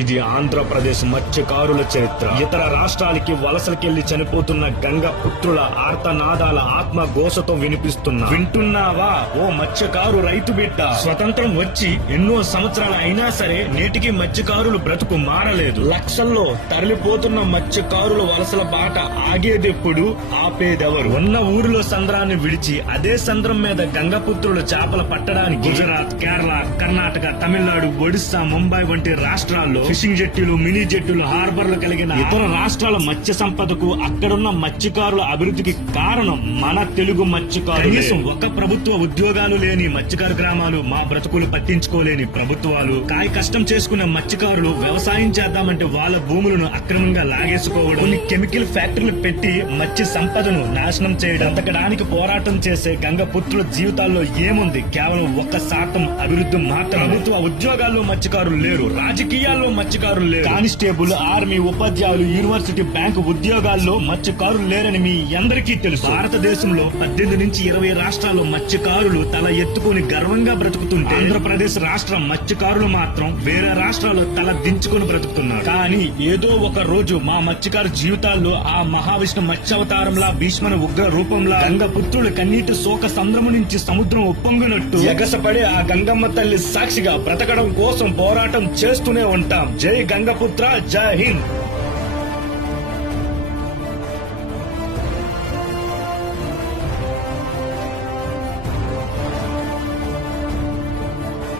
ఇది ఆంధ్రప్రదేశ్ మత్స్యకారుల చరిత్ర. ఇతర రాష్ట్రాలకి వలసలకెళ్లి చనిపోతున్న గంగ పుత్రుల ఆర్తనాదాల ఆత్మఘోషతో వింటున్నావా ఓ మత్స్యకారు రైతు బిడ్డ? స్వతంత్రం వచ్చి ఎన్నో సంవత్సరాలు అయినా సరే నేటికి మత్స్యకారులు బ్రతుకు మారలేదు. లక్షల్లో తరలిపోతున్న మత్స్యకారుల వలసల బాట ఆగేదెప్పుడు, ఆపేదెవరు? ఉన్న ఊరిలో సంద్రాన్ని విడిచి అదే సంద్రం మీద గంగపుత్రులు చేపలు పట్టడానికి గుజరాత్, కేరళ, కర్ణాటక, తమిళనాడు, ఒడిశా, ముంబై వంటి రాష్ట్రాల్లో ఫిషింగ్ జెట్టీలు, మినీ జెట్టీలు, హార్బర్లు కలిగిన ఇతర రాష్ట్రాల మత్స్య సంపదకు అక్కడున్న మత్స్యకారుల అభివృద్ధికి కారణం మన తెలుగు మత్స్యకారులు. కనీసం ఒక ప్రభుత్వ ఉద్యోగాలు లేని మత్స్యకారు గ్రామాలు, మా బ్రతుకులు పట్టించుకోలేని ప్రభుత్వాలు, కాయ కష్టం చేసుకున్న మత్స్యకారులు వ్యవసాయం చేద్దామంటే వాళ్ళ భూములను అక్రమంగా లాగేసుకోవడం, కొన్ని కెమికల్ ఫ్యాక్టరీలు పెట్టి మత్స్య సంపదను నాశనం చేయడం, బతకడానికి పోరాటం చేసే గంగపుత్రుల జీవితాల్లో ఏముంది? కేవలం 1% అభివృద్ధి మాత్రం. ప్రభుత్వ ఉద్యోగాల్లో మత్స్యకారులు లేరు, రాజకీయాల్లో మత్స్యకారులు లేరు, కానిస్టేబుల్, ఆర్మీ, ఉపాధ్యాయులు, యూనివర్సిటీ, బ్యాంకు ఉద్యోగాల్లో మత్స్యకారులు లేరని మీ అందరికీ తెలుసు. భారతదేశంలో 18 నుంచి 20 రాష్ట్రాల్లో మత్స్యకారులు తల ఎత్తుకుని గర్వంగా బ్రతుకుతుంటే ఆంధ్రప్రదేశ్ రాష్ట్ర మత్స్యకారులు మాత్రం వేరే రాష్ట్రాల్లో తల దించుకుని బ్రతుకుతున్నారు. కానీ ఏదో ఒక రోజు మా మత్స్యకారు జీవితాల్లో ఆ మహావిష్ణు మత్స్యావతారంలా, భీష్మన ఉగ్ర రూపంలా, గంగపుత్రుల కన్నీటి శోక సంద్రము నుంచి సముద్రం ఉప్పొంగినట్టు ఎగసపడే ఆ గంగమ్మ తల్లి సాక్షిగా బ్రతకడం కోసం పోరాటం చేస్తూనే ఉంటాం. జై గంగపుత్ర, జై హింద్.